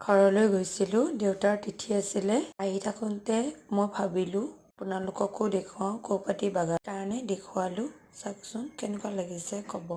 ঘৰলৈ গৈছিলোঁ, দেউতাৰ তিথি আছিলে। আহি থাকোঁতে মই ভাবিলোঁ আপোনালোককো দেখুৱাওঁ, কৌপাটি বাগান কাৰণে দেখুৱালোঁ। চাওকচোন কেনেকুৱা লাগিছে ক'ব।